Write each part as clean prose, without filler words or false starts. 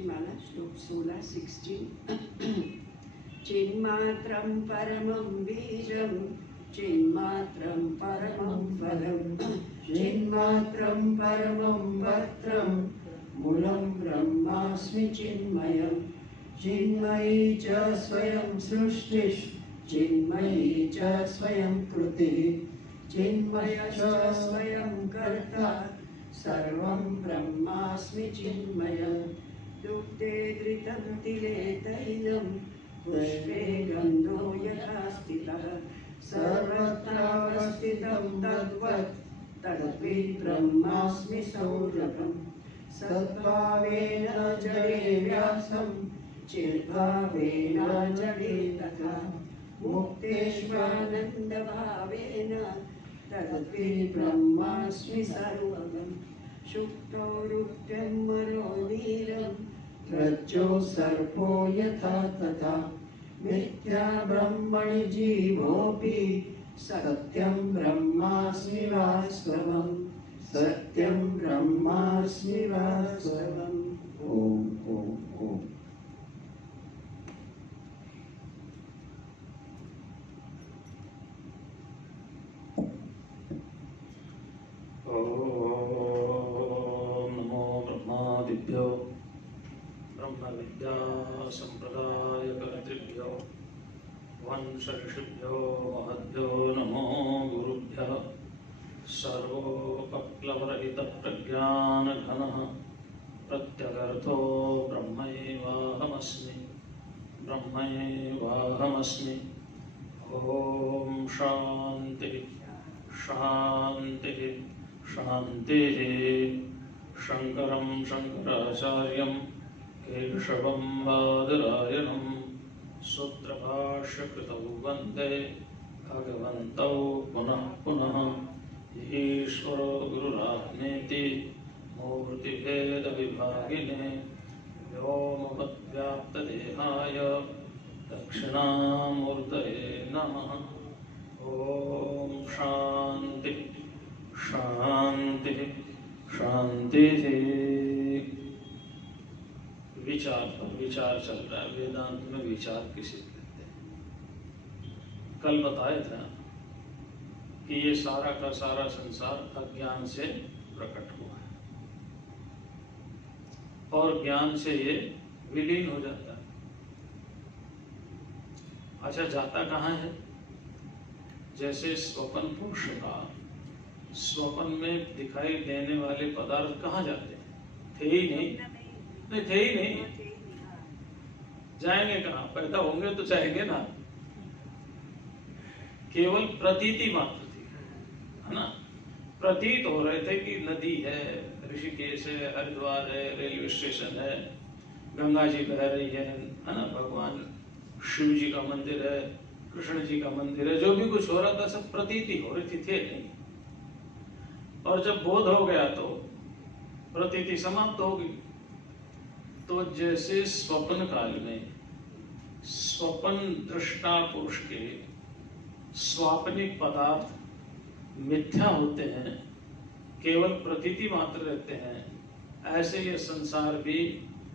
गायत्री माला श्लोक 16-16। चिन्मात्रं परमं बीजं चिन्मात्रं परमं फलं चिन्मात्रं परमं पत्रं मूलं ब्रह्मास्मि चिन्मयं चिन्मयी च स्वयं सृष्टिः चिन्मयी च स्वयं कृतिः चिन्मयश्च स्वयं कर्ता सर्वं ब्रह्मास्मि चिन्मयं। दुग्धे घृतं तिले तैलं पुष्पे गन्धो यथा स्थितः सर्वत्रावस्थितं तद्वत् तद्विद् ब्रह्मास्मि सौरभं। सद्भावेन जडे व्यासं चिद्भावेन जडे तथा मुक्तेष्वानन्दभावेन तद्विद् ब्रह्मास्मि सर्वगं। शुक्तो रुक्तं मरोनीरं रज्जो सर्पो यथा तथा मिथ्या ब्रह्मणि जीवोऽपि सत्यं ब्रह्मास्मि वास्तवं सत्यं ब्रह्मास्मि वास्तवम्। ओम ओम ओम। ब्रह्मादिभ्यो ब्रह्म विद्या संप्रदाय कर्तृभ्यो वंश ऋषिभ्यो महद्भ्यो नमो गुरुभ्यः। सर्वोपप्लवरहित प्रज्ञानघनः प्रत्यगर्थो ब्रह्मैवाहमस्मि। ओम शांति शांति शांतिः। शंकरं शंकराचार्यं केशवं बादरायणं सूत्रभाष्यकृतौ वन्दे भगवन्तौ पुनः पुनः। ईश्वरो गुरुरात्मेति मूर्तिभेदविभागिने व्योमवद्व्याप्तदेहाय दक्षिणामूर्तये नमः। ओम शांति शांति शांति। विचार पर विचार चल रहा है। वेदांत में विचार किसे कहते हैं? कल बताया था कि ये सारा का सारा संसार अज्ञान से प्रकट हुआ है और ज्ञान से ये विलीन हो जाता है। अच्छा, जाता कहाँ है? जैसे स्वप्न पुरुष का स्वप्न में दिखाई देने वाले पदार्थ कहाँ जाते हैं? थे ही नहीं, थे ही नहीं। जाएंगे कहाँ? पैदा होंगे तो जाएंगे ना। केवल प्रतीति मात्र थी, है ना। प्रतीत हो रहे थे कि नदी है, ऋषिकेश है, हरिद्वार है, रेलवे स्टेशन है, गंगा जी बह रही है ना, भगवान शिव जी का मंदिर है, कृष्ण जी का मंदिर है। जो भी कुछ हो रहा था सब प्रतीति हो रही थी, थे नहीं। और जब बोध हो गया तो प्रतीति समाप्त हो गई। तो जैसे स्वप्न काल में स्वप्न दृष्टा पुरुष के स्वाप्निक पदार्थ मिथ्या होते हैं, केवल प्रतीति मात्र रहते हैं, ऐसे ये संसार भी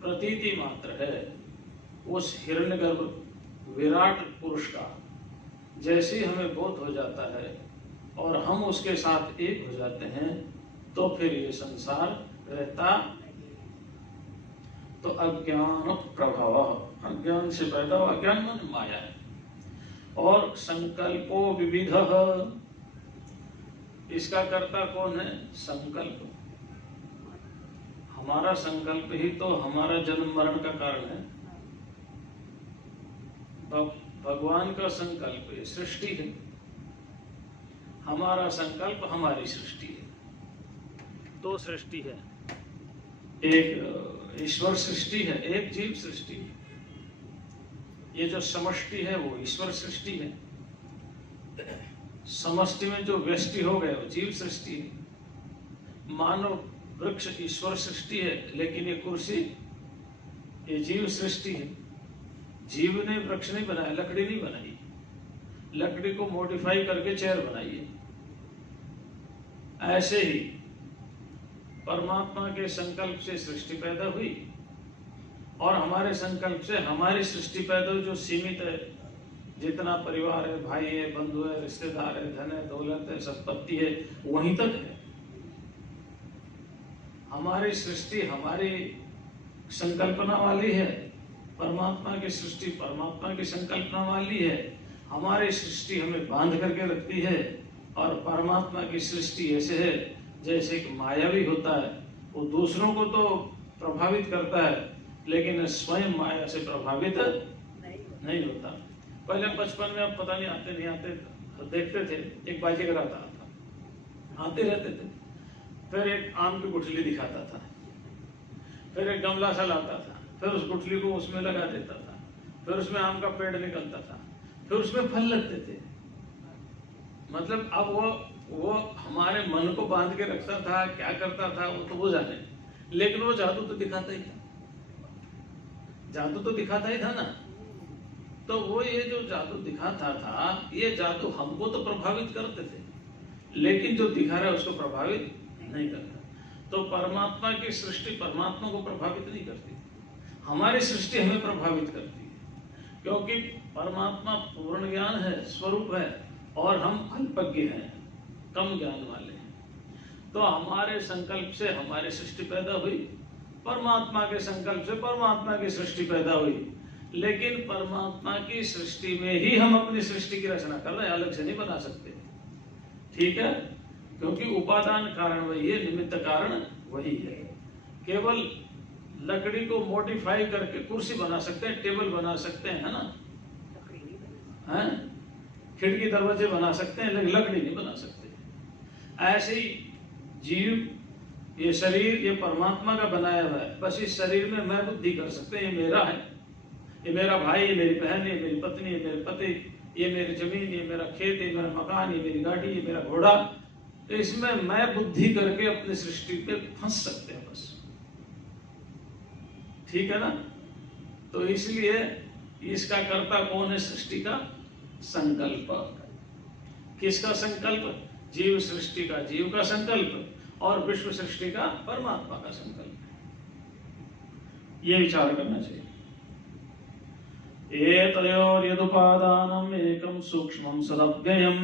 प्रतीति मात्र है। उस हिरण्यगर्भ विराट पुरुष का जैसे हमें बोध हो जाता है और हम उसके साथ एक हो जाते हैं तो फिर ये संसार रहता। तो अज्ञान प्रभाव, अज्ञान से पैदा हुआ, अज्ञान मन माया है। और संकल्पो विविधः, इसका कर्ता कौन है? संकल्प। हमारा संकल्प ही तो हमारा जन्म मरण का कारण है। भगवान का संकल्प ये सृष्टि है, हमारा संकल्प हमारी सृष्टि है। दो सृष्टि है, एक ईश्वर सृष्टि है, एक जीव सृष्टि है। ये जो समष्टि है वो ईश्वर सृष्टि है, समष्टि में जो व्यष्टि हो गए वो जीव सृष्टि है। मानव वृक्ष ईश्वर सृष्टि है, लेकिन ये कुर्सी ये जीव सृष्टि है। जीव ने वृक्ष नहीं बनाया, लकड़ी नहीं बनाई, लकड़ी को मॉडिफाई करके चेयर बनाई है। ऐसे ही परमात्मा के संकल्प से सृष्टि पैदा हुई और हमारे संकल्प से हमारी सृष्टि पैदा हुई, जो सीमित है, जितना परिवार है, भाई है, बंधु है, रिश्तेदार है, धन है, दौलत है, संपत्ति है, वहीं तक है। हमारी सृष्टि हमारी संकल्पना वाली है, परमात्मा की सृष्टि परमात्मा की संकल्पना वाली है। हमारी सृष्टि हमें बांध करके रखती है, और परमात्मा की सृष्टि ऐसे है जैसे एक मायावी होता है, वो दूसरों को तो प्रभावित करता है लेकिन स्वयं माया से प्रभावित नहीं होता। पहले बचपन में, अब पता नहीं आते नहीं आते, देखते थे एक बाजीगर आता था, आते रहते थे, फिर एक आम की गुठली दिखाता था, फिर एक गमला सा लाता था, फिर उस गुठली को उसमें लगा देता था, फिर उसमें आम का पेड़ निकलता था, फिर उसमें फल लगते थे। मतलब अब वो हमारे मन को बांध के रखता था, क्या करता था वो तो वो जाने, लेकिन वो जादू तो दिखाता ही था, जादू तो दिखाता ही था ना। तो वो ये जो जादू दिखाता था, ये जादू हमको तो प्रभावित करते थे, लेकिन जो दिखा रहा है उसको प्रभावित नहीं करता। तो परमात्मा की सृष्टि परमात्मा को प्रभावित नहीं करती, हमारी सृष्टि हमें प्रभावित करती है, क्योंकि परमात्मा पूर्ण ज्ञान है, स्वरूप है, और हम अल्पज्ञ हैं, कम ज्ञान वाले हैं। तो हमारे संकल्प से हमारी सृष्टि पैदा हुई, परमात्मा के संकल्प से परमात्मा की सृष्टि पैदा हुई, लेकिन परमात्मा की सृष्टि में ही हम अपनी सृष्टि की रचना कर रहे हैं, अलग से नहीं बना सकते। ठीक है, क्योंकि उपादान कारण वही है, निमित्त कारण वही है। केवल लकड़ी को मॉडिफाई करके कुर्सी बना सकते हैं, टेबल बना सकते हैं, है ना, खिड़की दरवाजे बना सकते हैं, लेकिन लकड़ी नहीं बना सकते। ऐसे ही जीव, ये शरीर ये परमात्मा का बनाया हुआ है, बस इस शरीर में मैं बुद्धि कर सकते हैं, ये मेरा है, ये मेरा भाई, ये मेरी बहन, ये मेरी पत्नी, ये मेरे पति, ये मेरी जमीन, ये मेरा खेत, ये मेरा मकान, ये मेरी गाड़ी, ये मेरा घोड़ा। तो इसमें मैं बुद्धि करके अपनी सृष्टि पे फंस सकते हैं बस। ठीक है ना। तो इसलिए इसका कर्ता कौन है? सृष्टि का संकल्प। किसका संकल्प? जीव सृष्टि का जीव का संकल्प, और विश्व सृष्टि का परमात्मा का संकल्प। ये विचार करना चाहिए। एतयोर्यदुपादानम् एकं सूक्ष्मं सदव्ययम्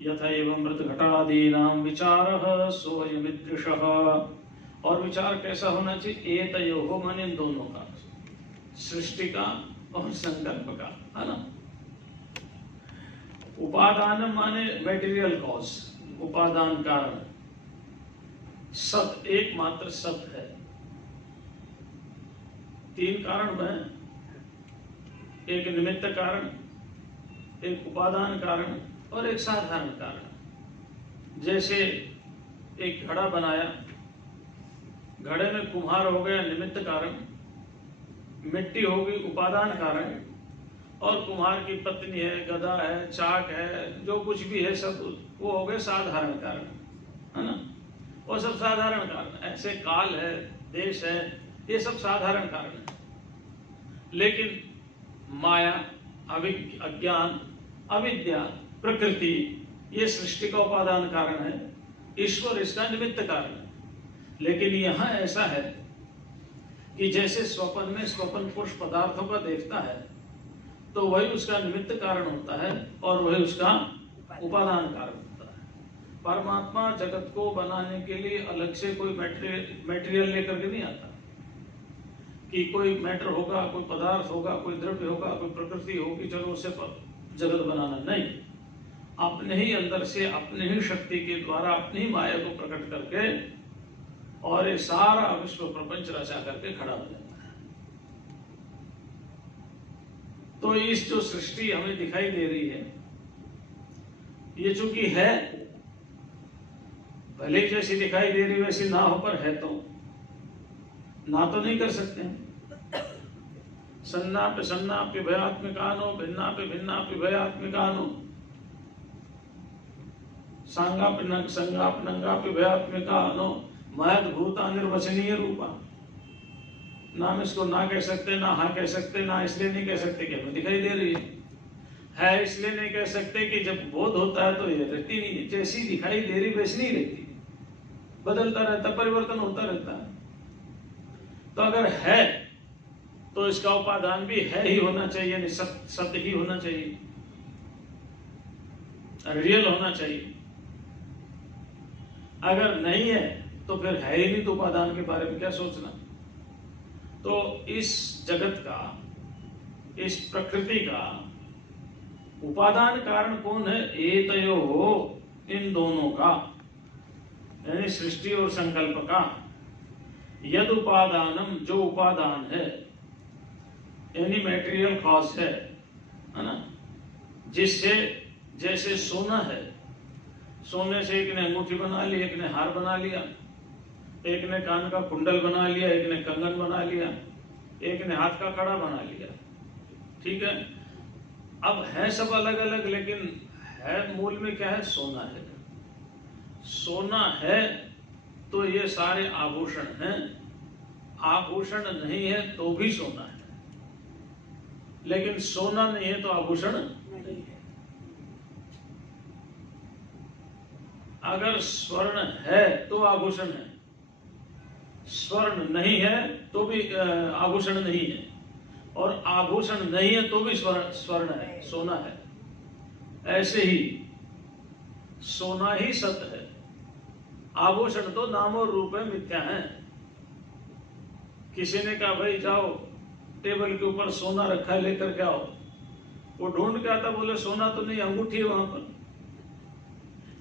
यथैव मृतघटादीनां विचारः सोऽयमिदृशः। और विचार कैसा होना चाहिए? एतयोः माने दोनों का, सृष्टि का और संकल्प का, है ना। उपादान माने मेटीरियल कॉज, उपादान कारण। सत एकमात्र सत है। तीन कारण में, एक निमित्त कारण, एक उपादान कारण और एक साधारण कारण। जैसे एक घड़ा बनाया, घड़े में कुम्हार हो गया निमित्त कारण, मिट्टी होगी उपादान कारण, और कुम्हार की पत्नी है, गदा है, चाक है, जो कुछ भी है सब वो हो गए साधारण कारण, है ना। वो सब साधारण कारण। ऐसे काल है, देश है, ये सब साधारण कारण है। लेकिन माया, अज्ञान, अविद्या, प्रकृति, ये सृष्टि का उपादान कारण है, ईश्वर इसका निमित्त कारण है। लेकिन यहाँ ऐसा है कि जैसे स्वप्न में स्वप्न पुरुष पदार्थों का देखता है, तो वही उसका निमित्त कारण होता है और वही उसका उपादान कारण होता है। परमात्मा जगत को बनाने के लिए अलग से कोई मटेरियल लेकर के नहीं आता कि कोई मैटर होगा, कोई पदार्थ होगा, कोई द्रव्य होगा, कोई प्रकृति होगी, चलो उससे जगत बनाना। नहीं, अपने ही अंदर से, अपने ही शक्ति के द्वारा, अपनी ही माया को प्रकट करके और ये सारा विश्व प्रपंच रचा करके खड़ा हो जाता है। तो इस जो सृष्टि हमें दिखाई दे रही है, ये चूंकि है, भले ही जैसी दिखाई दे रही वैसी ना हो, पर है तो ना तो नहीं कर सकते हैं। सन्नाप्य सन्नाप्य भयात्मिकानो, भिन्नाप्य भिन्नाप्य भयात्मिकानो, सांगाप्य संगाप्य नंगाप्य भयात्मिकानो, महद भूता निर्वचनीय रूपा। ना हम इसको ना कह सकते, ना हाँ कह सकते, ना इसलिए नहीं कह सकते कि हमें दिखाई दे रही है, इसलिए नहीं कह सकते कि जब बोध होता है तो ये रहती नहीं है, जैसी दिखाई दे रही वैसी नहीं रहती, बदलता रहता, परिवर्तन होता रहता है। तो अगर है तो इसका उपादान भी है ही होना चाहिए, यानी सत्य ही होना चाहिए, रियल होना चाहिए। अगर नहीं है तो फिर है ही नहीं, तो उपादान के बारे में क्या सोचना। तो इस जगत का, इस प्रकृति का उपादान कारण कौन है? एतयो हो, इन दोनों का, यानी सृष्टि और संकल्प का। यद उपादानम, जो उपादान है, यानी मैटेरियल कॉज है ना, जिससे, जैसे सोना है, सोने से एक ने अंगूठी बना ली, एक ने हार बना लिया, एक ने कान का कुंडल बना लिया, एक ने कंगन बना लिया, एक ने हाथ का कड़ा बना लिया, ठीक है। अब है सब अलग अलग, लेकिन है मूल में क्या है? सोना है। सोना है तो ये सारे आभूषण हैं, आभूषण नहीं है तो भी सोना है, लेकिन सोना नहीं है तो आभूषण नहीं है। अगर स्वर्ण है तो आभूषण है, स्वर्ण नहीं है तो भी आभूषण नहीं है, और आभूषण नहीं है तो भी स्वर्ण है, सोना है। ऐसे ही सोना ही सत्य है, आभूषण तो नाम और रूप है, मिथ्या है। किसी ने कहा भाई जाओ टेबल के ऊपर सोना रखा है लेकर के आओ, वो ढूंढ के आता, बोले सोना तो नहीं, अंगूठी है वहां पर,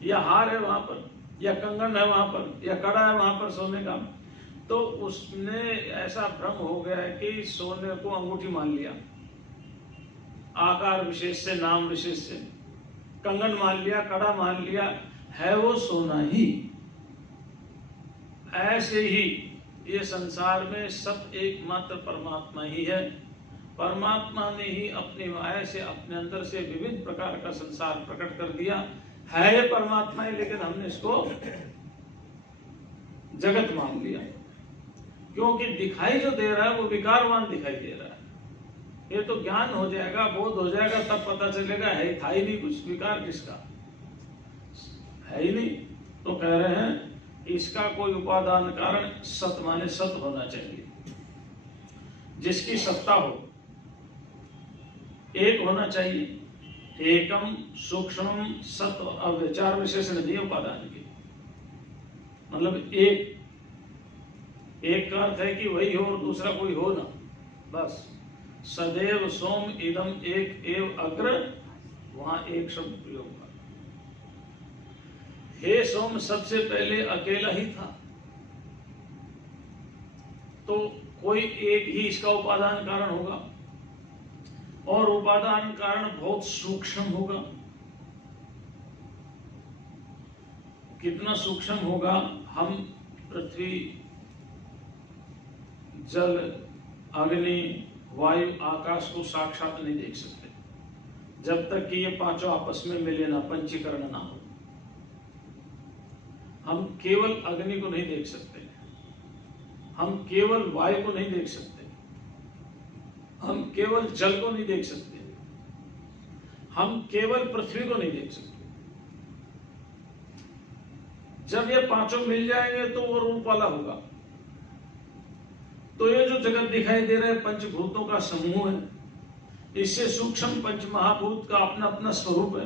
या हार है वहां पर, या कंगन है वहां पर, या कड़ा है वहां पर सोने का। तो उसने ऐसा भ्रम हो गया है कि सोने को अंगूठी मान लिया, आकार विशेष से, नाम विशेष से, कंगन मान लिया, कड़ा मान लिया, है वो सोना ही। ऐसे ही ये संसार में सब एकमात्र परमात्मा ही है। परमात्मा ने ही अपनी माया से, अपने अंदर से विविध प्रकार का संसार प्रकट कर दिया। है ये परमात्मा ही, लेकिन हमने इसको जगत मान लिया, क्योंकि दिखाई जो दे रहा है वो विकारवान दिखाई दे रहा है। ये तो ज्ञान हो जाएगा, बोध हो जाएगा, तब पता चलेगा है था ही नहीं कुछ, विकार किसका है ही नहीं। तो कह रहे हैं इसका कोई उपादान कारण सत माने सत होना चाहिए, जिसकी सत्ता हो, एक होना चाहिए। एकम सूक्ष्म सत, अब चार विशेषण दिए उपादान के, मतलब एक का अर्थ है कि वही हो और दूसरा कोई हो ना, बस। सदैव सोम इदम एक एव अग्र, वहां एक शब्द प्रयोग हुआ। हे सोम सबसे पहले अकेला ही था, तो कोई एक ही इसका उपादान कारण होगा, और उपादान कारण बहुत सूक्ष्म होगा। कितना सूक्ष्म होगा? हम पृथ्वी, जल, अग्नि, वायु, आकाश को साक्षात नहीं देख सकते जब तक कि ये पांचों आपस में मिले ना, पंचीकरण ना हो। हम केवल अग्नि को नहीं देख सकते, हम केवल वायु को नहीं देख सकते, हम केवल जल को नहीं देख सकते, हम केवल पृथ्वी को नहीं देख सकते। जब ये पांचों मिल जाएंगे तो वो रूप वाला होगा। तो ये जो जगत दिखाई दे रहा है पंचभूतों का समूह है, इससे सूक्ष्म पंच महाभूत का अपना अपना स्वरूप है।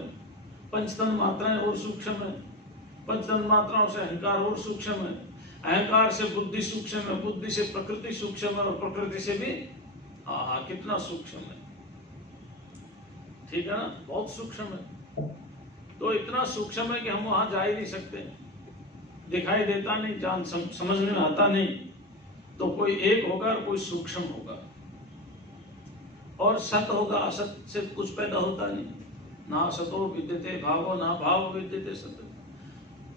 पंचतन मात्राएं और सूक्ष्म है, पंचतन मात्राओं से अहंकार और सूक्ष्म है, अहंकार से बुद्धि सूक्ष्म है, बुद्धि से प्रकृति सूक्ष्म है, और प्रकृति से भी कितना सूक्ष्म है, ठीक है ना, बहुत सूक्ष्म है। तो इतना सूक्ष्म है कि हम वहां जा ही नहीं सकते, दिखाई देता नहीं, जान समझने में आता नहीं। तो कोई एक होगा और कोई सूक्ष्म होगा, और सत होगा, असत से कुछ पैदा होता नहीं। ना सतो विद्यते भावो, ना भाव विद्यते सत।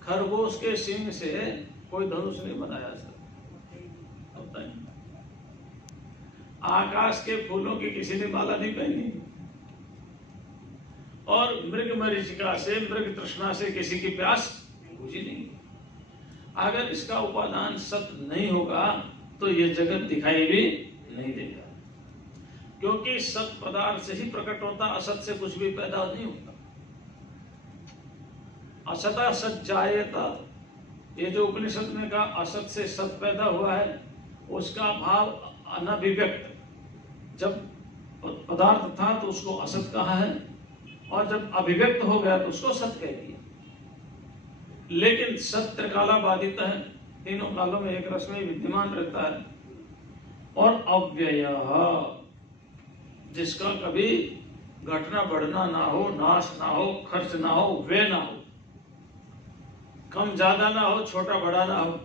खरगोश के सिंह से कोई धनुष नहीं बनाया सर, होता नहीं। आकाश के फूलों की किसी ने माला नहीं पहनी, और मृग मरीचिका से, मृग तृष्णा से किसी की प्यास बुझी नहीं। अगर इसका उपादान सत नहीं होगा तो ये जगत दिखाई भी नहीं देगा, क्योंकि सत पदार्थ से ही प्रकट होता, असत से कुछ भी पैदा नहीं होता। असता सत जायेता, ये जो उपनिषद में कहा असत से सत पैदा हुआ है, उसका भाव अनभिव्यक्त, जब पदार्थ था तो उसको असत कहा है, और जब अभिव्यक्त हो गया तो उसको सत कह दिया। लेकिन सत त्रिकाला बाधित है, तीनों कालों में एक रस में विद्यमान रहता है। और अव्यय, जिसका कभी घटना बढ़ना ना हो, नाश ना हो, खर्च ना हो, व्यय ना हो, कम ज्यादा ना हो, छोटा बड़ा ना हो।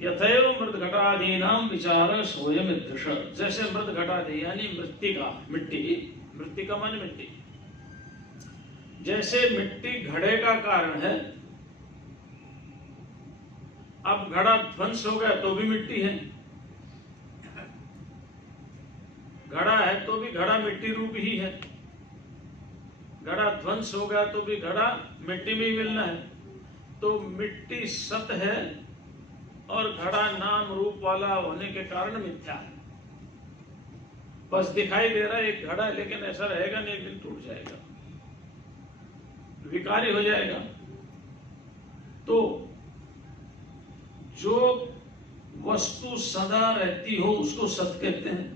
यथैव मृत घटादीनाम विचार सोयम दृश, जैसे मृत घटादि यानी मृत्तिका, मिट्टी, मृत्तिका माने मिट्टी, जैसे मिट्टी घड़े का कारण है। अब घड़ा ध्वंस हो गया तो भी मिट्टी है, घड़ा है तो भी घड़ा मिट्टी रूप ही है। घड़ा ध्वंस हो गया तो भी घड़ा मिट्टी में ही मिलना है। तो मिट्टी सत है और घड़ा नाम रूप वाला होने के कारण मिथ्या है। बस दिखाई दे रहा है एक घड़ा है, लेकिन ऐसा रहेगा नहीं, एक दिन टूट जाएगा, विकारी हो जाएगा। तो जो वस्तु सदा रहती हो उसको सत कहते हैं,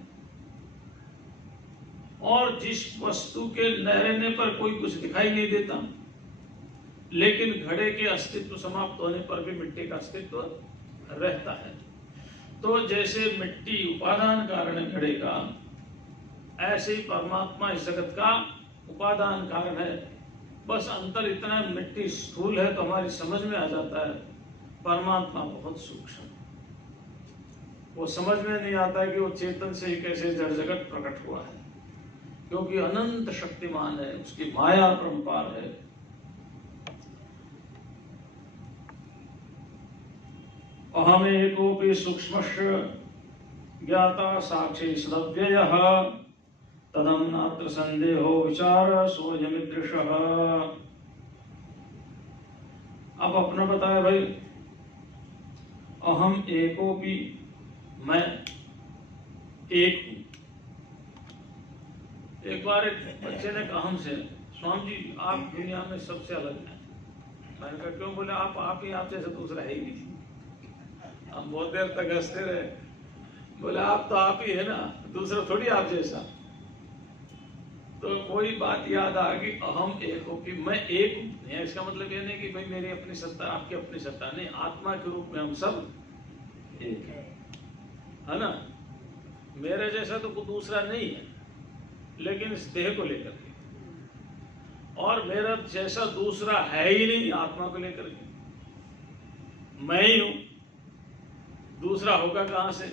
और जिस वस्तु के न रहने पर कोई कुछ दिखाई नहीं देता, लेकिन घड़े के अस्तित्व समाप्त होने पर भी मिट्टी का अस्तित्व रहता है। तो जैसे मिट्टी उपादान कारण है घड़े का, ऐसे ही परमात्मा इस जगत का उपादान कारण है। बस अंतर इतना, मिट्टी स्थूल है तो हमारी समझ में आ जाता है, परमात्मा बहुत सूक्ष्म, वो समझ में नहीं आता कि वो चेतन से ही कैसे जड़ जगत प्रकट हुआ है, क्योंकि अनंत शक्तिमान है, उसकी माया परंपार है। अहमेकोपि सूक्ष्मस्य ज्ञाता साक्षी सदव्ययः तदं नात्र संदेहो विचार सोऽयमिदृशः। अब अपना बताया भाई, अहम एकोपि, मैं एक हूं। एक बार एक बच्चे ने कहा हमसे, स्वामी जी आप दुनिया में सबसे अलग हैं। मैंने कहा क्यों? बोले आप ही, आप जैसे दूसरा है ही नहीं। हम बहुत देर तक हंसते रहे। बोले आप ही है ना, दूसरा थोड़ी आप जैसा। तो कोई बात याद आ गई, अहम एक हो कि मैं एक हूं। इसका मतलब ये नहीं कि भाई मेरी अपनी सत्ता, आपकी अपनी सत्ता नहीं, आत्मा के रूप में हम सब एक है ना। मेरे जैसा तो कोई दूसरा नहीं है, लेकिन इस देह को लेकर के, और मेरा जैसा दूसरा है ही नहीं आत्मा को लेकर के। मैं ही हूं, दूसरा होगा कहां से?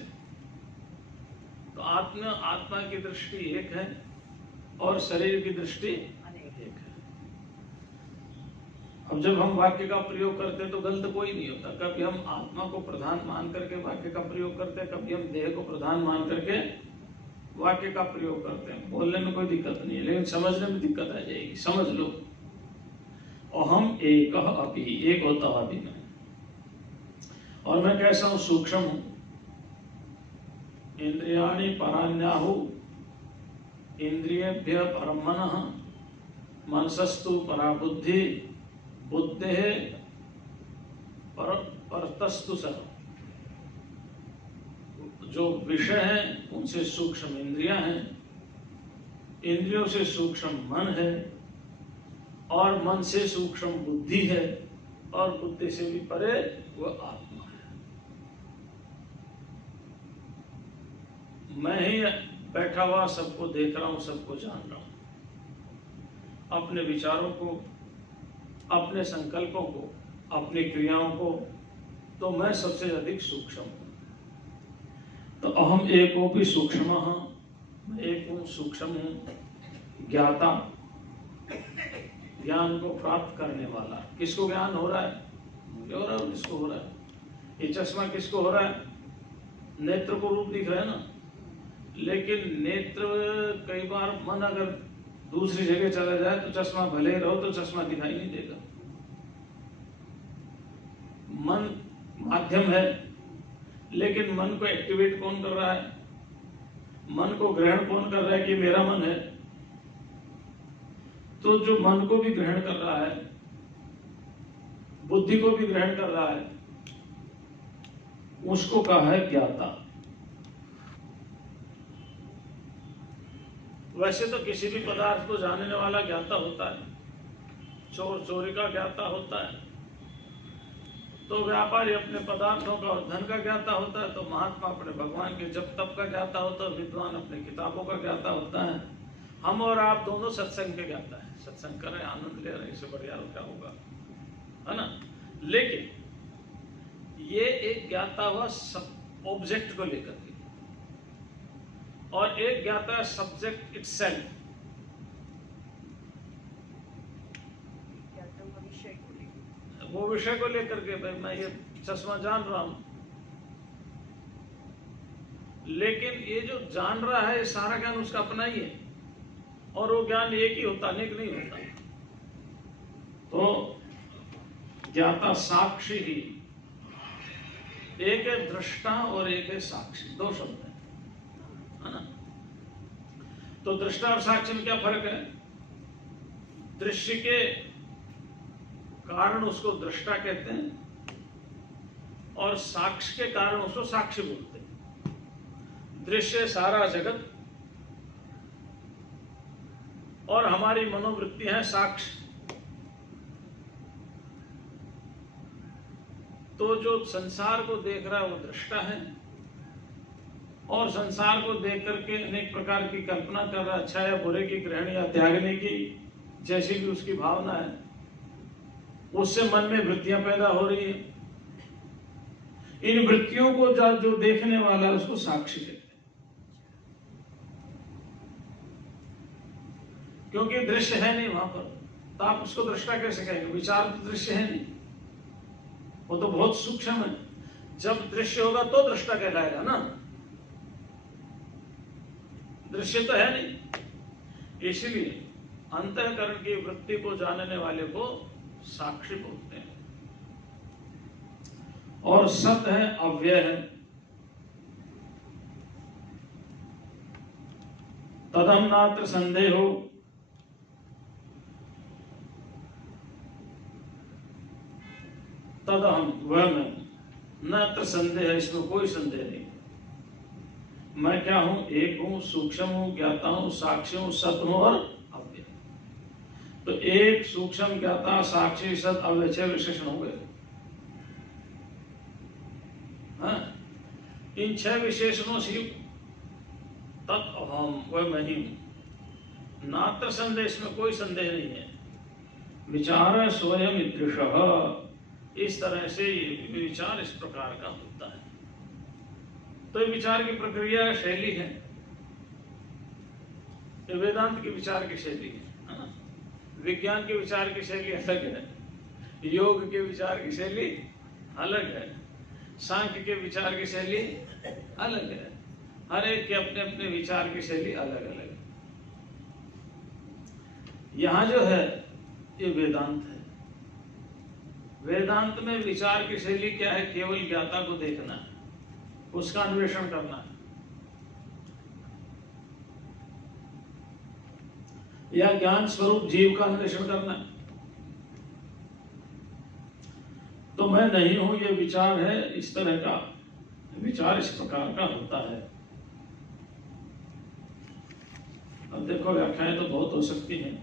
तो आत्मा की दृष्टि एक है और शरीर की दृष्टि एक है। अब जब हम वाक्य का प्रयोग करते हैं तो गलत कोई नहीं होता। कभी हम आत्मा को प्रधान मान करके वाक्य का प्रयोग करते हैं, कभी हम देह को प्रधान मान करके वाक्य का प्रयोग करते हैं। बोलने में कोई दिक्कत नहीं है, लेकिन समझने में दिक्कत आ जाएगी। समझ लो, अहम एक अपि, एक होता अभी मैं, और मैं कैसा हूं? सूक्ष्म हूं। इंद्रियाणि परान्याहु इंद्रियेभ्य परम मनः, मनसस्तु परा बुद्धि, बुद्धेः परतस्तु सर्वम्। जो विषय हैं उनसे सूक्ष्म इंद्रियां हैं, इंद्रियों से सूक्ष्म मन है, और मन से सूक्ष्म बुद्धि है, और बुद्धि से भी परे वो आत्मा है। मैं ही बैठा हुआ सबको देख रहा हूं, सबको जान रहा हूं, अपने विचारों को, अपने संकल्पों को, अपनी क्रियाओं को। तो मैं सबसे अधिक सूक्ष्म हूं। तो अहम एकोपि सूक्ष्मः, मैं एक हूं, सूक्ष्म हूं, ज्ञाता, ज्ञान को प्राप्त करने वाला। किसको ज्ञान हो रहा है? मुझे हो रहा है, किसको हो रहा है? ये चश्मा किसको हो रहा है? नेत्र को रूप दिख रहा है ना, लेकिन नेत्र कई बार मन अगर दूसरी जगह चला जाए तो चश्मा भले ही रहो तो चश्मा दिखाई नहीं देगा। मन माध्यम है, लेकिन मन को एक्टिवेट कौन कर रहा है? मन को ग्रहण कौन कर रहा है कि मेरा मन है? तो जो मन को भी ग्रहण कर रहा है, बुद्धि को भी ग्रहण कर रहा है, उसको कहा है ज्ञाता। वैसे तो किसी भी पदार्थ को जानने वाला ज्ञाता होता है, चोर चोरी का ज्ञाता होता है, तो व्यापारी अपने पदार्थों का और धन का ज्ञाता होता है, तो महात्मा अपने भगवान के जप तप का ज्ञाता होता है, विद्वान अपने किताबों का ज्ञाता होता है। हम और आप दोनों सत्संग के ज्ञाता है, सत्संग कर रहे हैं, आनंद ले रहे हैं, इससे बढ़िया क्या होगा, है ना। लेकिन ये एक ज्ञाता हुआ ऑब्जेक्ट को लेकर के, और एक ज्ञाता है सब्जेक्ट इटसेल्फ, वो विषय को लेकर के। भाई मैं ये चश्मा जान रहा हूं, लेकिन ये जो जान रहा है सारा ज्ञान उसका अपना ही है, और वो ज्ञान एक ही होता, अनेक नहीं होता। तो ज्ञाता साक्षी ही, एक है दृष्टा और एक है साक्षी, दो शब्द है ना। तो दृष्टा और साक्षी में क्या फर्क है? दृश्य के कारण उसको दृष्टा कहते हैं, और साक्ष्य के कारण उसको साक्षी बोलते हैं। दृश्य सारा जगत, और हमारी मनोवृत्ति है साक्ष्य। तो जो संसार को देख रहा है वो दृष्टा है, और संसार को देख करके अनेक प्रकार की कल्पना कर रहा है, अच्छा या बुरे की, ग्रहण या त्यागने की, जैसी भी उसकी भावना है, उससे मन में वृत्तियां पैदा हो रही है। इन वृत्तियों को जो देखने वाला है उसको साक्षी कहते हैं, क्योंकि दृश्य है नहीं वहां पर, तो आप उसको दृष्टा कैसे कहेंगे? विचार तो दृश्य है नहीं, वो तो बहुत सूक्ष्म है। जब दृश्य होगा तो दृष्टा कहलाएगा ना, दृश्य तो है नहीं। इसलिए अंतःकरण की वृत्ति को जानने वाले को साक्षी बोलते हैं। और सत है, अव्यय है, तदम नात्र संदेहो, तदहम वह मैं, नात्र संदेह, इसमें कोई संदेह नहीं। मैं क्या हूं? एक हूं, सूक्ष्म हूं, ज्ञाता हूं, साक्षी हूं, सत हूं और अव्यय। तो एक, सूक्ष्म, ज्ञाता, साक्षी, सत, अव्यय, 6 विशेषण हो गए। हाँ? इन 6 विशेषणों से तत् अहम, वह मैं ही हूं। नात्र संदेह, इसमें कोई संदेह नहीं है। विचार स्वयं ईदृशः, इस तरह से विचार इस प्रकार का होता है। तो ये विचार की प्रक्रिया शैली है, ये वेदांत के विचार की शैली है। विज्ञान के विचार की शैली अलग है, योग के विचार की शैली अलग है, सांख्य के विचार की शैली अलग है। हर एक के अपने अपने विचार की शैली अलग अलग है। यहां जो है ये वेदांत है। वेदांत में विचार की शैली क्या है? केवल ज्ञाता को देखना है, उसका अन्वेषण करना है, या ज्ञान स्वरूप जीव का अन्वेषण करना है। तो मैं नहीं हूं, ये विचार है, इस तरह का विचार इस प्रकार का होता है। अब देखो व्याख्याएं तो बहुत हो सकती हैं।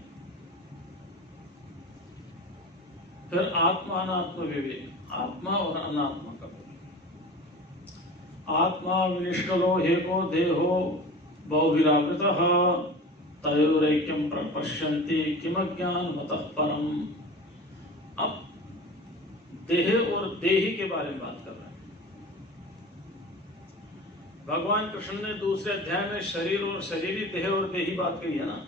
फिर आत्मा अनात्म विवेक, आत्मा और अनात्मा का विवेक। आत्मा विनिष्कलो हेको देहो बहुविरावृतः तयोरैक्यं प्रपश्यन्ति किमज्ञान मतः परम। अब देह और देही के बारे में बात कर रहे हैं। भगवान कृष्ण ने दूसरे अध्याय में शरीर और शरीरी, देह और देही बात कही है ना,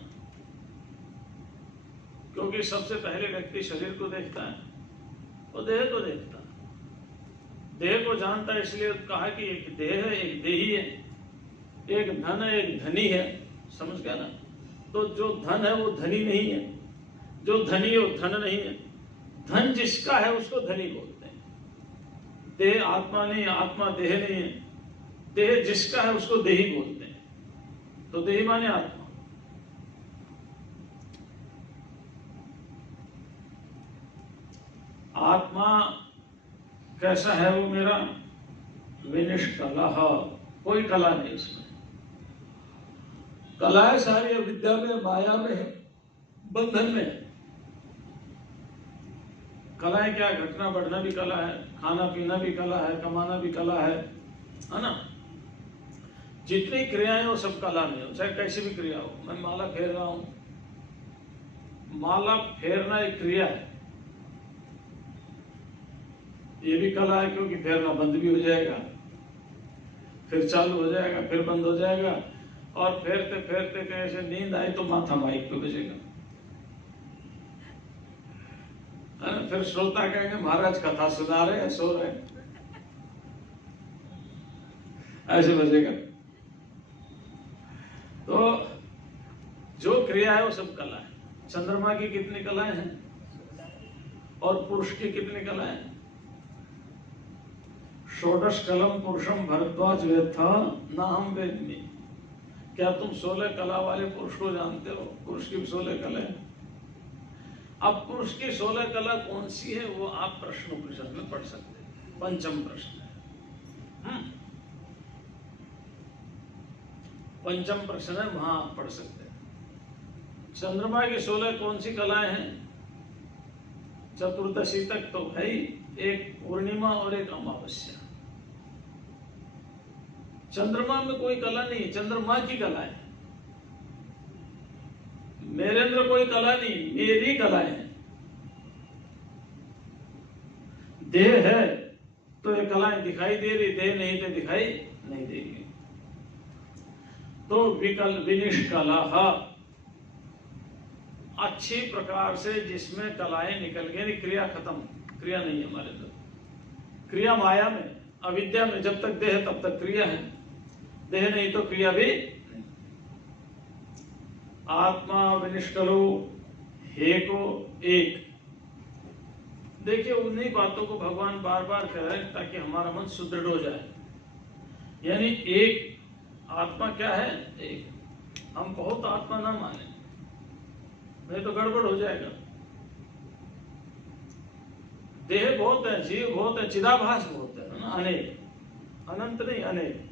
क्योंकि सबसे पहले व्यक्ति शरीर को देखता है, वो देह को देखता है, देह को जानता है। इसलिए कहा कि एक देह है, एक देही है, एक धन है, एक धनी है। समझ गया ना? तो जो धन है वो धनी नहीं है, जो धनी है वो धन नहीं है। धन जिसका है उसको धनी बोलते हैं। देह आत्मा नहीं, आत्मा देह नहीं है। देह जिसका है उसको देही बोलते हैं। तो देही माने आत्मा। आत्मा कैसा है? वो मेरा विनिष्कलः, कोई कला नहीं उसमें। कलाएं सारी अविद्या में, माया में है, बंधन में है। कलाएं क्या, घटना बढ़ना भी कला है, खाना पीना भी कला है, कमाना भी कला है ना। जितनी क्रियाएं हो सब कला में हो, चाहे कैसी भी क्रिया हो। मैं माला फेर रहा हूं, माला फेरना एक क्रिया है, ये भी कला है, क्योंकि फेरना बंद भी हो जाएगा, फिर चालू हो जाएगा, फिर बंद हो जाएगा, और फेरते फेरते कैसे नींद आई तो माथा माइक पे बजेगा, फिर श्रोता कहेंगे महाराज कथा सुना रहे हैं, सो रहे हैं, ऐसे बजेगा। तो जो क्रिया है वो सब कला है। चंद्रमा की कितनी कलाएं हैं और पुरुष की कितनी कलाएं हैं? षोडश कलम पुरुषम भरद्वाज वेत्था ना हम वेदमी। क्या तुम 16 कला वाले पुरुष को जानते हो? पुरुष की 16 कला है। अब पुरुष की 16 कला कौन सी है वो आप प्रश्न उपनिषद में पढ़ सकते हैं, पंचम प्रश्न है। पंचम प्रश्न है, वहां आप पढ़ सकते हैं। चंद्रमा की 16 कौन सी कलाएं हैं? चतुर्दशी तक तो है ही, एक पूर्णिमा और एक अमावस्या। चंद्रमा में कोई कला नहीं, चंद्रमा की कला है। मेरे अंदर कोई कला नहीं, मेरी कलाएं हैं। देह है तो ये कलाएं दिखाई दे रही, देह नहीं तो दिखाई नहीं देगी। तो विनिष्कला अच्छी प्रकार से जिसमें कलाएं निकल गई, क्रिया खत्म, क्रिया नहीं है हमारे अंदर। क्रिया माया में, अविद्या में, जब तक देह तब तक क्रिया है, देह नहीं तो क्रिया भी नहीं। आत्मा विनिष्कलो हेको एक। देखिए उन्हीं बातों को भगवान बार बार कह रहे हैं ताकि हमारा मन सुदृढ़ हो जाए। यानी एक आत्मा क्या है? एक। हम बहुत आत्मा ना माने, नहीं तो गड़बड़ हो जाएगा। देह बहुत है, जीव बहुत है, चिदाभास बहुत है ना, अनेक, अनंत नहीं अनेक।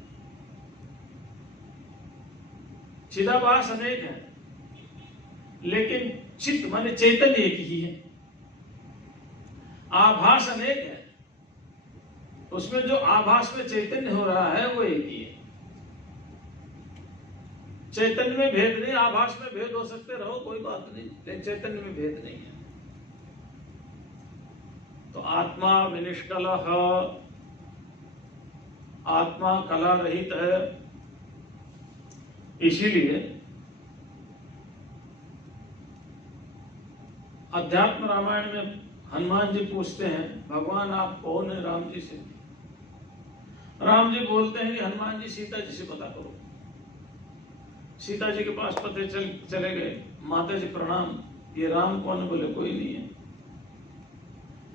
चिदाभास अनेक है, लेकिन चित्त माने चैतन्य एक ही है। आभास अनेक है, उसमें जो आभास में चैतन्य हो रहा है वो एक ही है। चैतन्य में भेद नहीं, आभास में भेद हो सकते रहो, कोई बात नहीं, लेकिन चैतन्य में भेद नहीं है। तो आत्मा विनिष्कलः, आत्मा कला रहित है। इसीलिए अध्यात्म रामायण में हनुमान जी पूछते हैं, भगवान आप कौन है? राम जी से। राम जी बोलते हैं कि हनुमान जी सीता जी से पता करो। सीता जी के पास पते चले गए, माता जी प्रणाम, ये राम कौन है? बोले कोई नहीं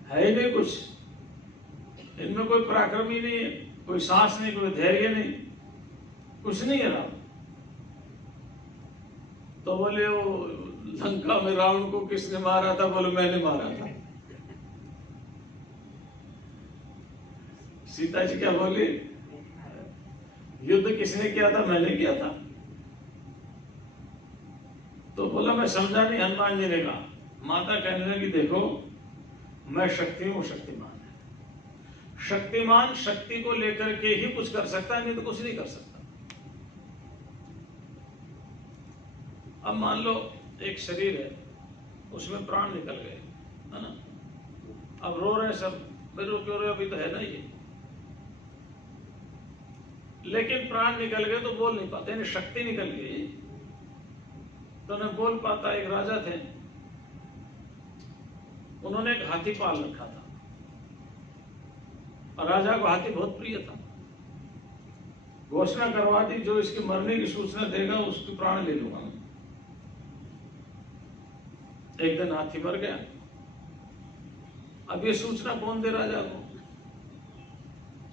है ही नहीं कुछ, इनमें कोई पराक्रम ही नहीं है, कोई साहस नहीं, कोई धैर्य नहीं, कुछ नहीं है राम। तो बोले वो लंका में रावण को किसने मारा था? बोले मैंने मारा था। सीता जी क्या बोली? युद्ध किसने किया था? मैंने किया था। तो बोला मैं समझा नहीं। हनुमान जी ने कहा, माता कहने लगी देखो मैं शक्ति हूं, शक्तिमान है। शक्तिमान शक्ति को लेकर के ही कुछ कर सकता है, नहीं तो कुछ नहीं कर सकता। अब मान लो एक शरीर है, उसमें प्राण निकल गए, है ना? अब रो रहे सब, रो क्यों रहे? अभी तो है ना ये। लेकिन प्राण निकल गए तो बोल नहीं पाते, शक्ति निकल गई तो न बोल पाता। एक राजा थे, उन्होंने एक हाथी पाल रखा था और राजा को हाथी बहुत प्रिय था। घोषणा करवा दी, जो इसके मरने की सूचना देगा उसके प्राण ले लूंगा। एक दिन हाथी मर गया। अब ये सूचना कौन दे राजा को?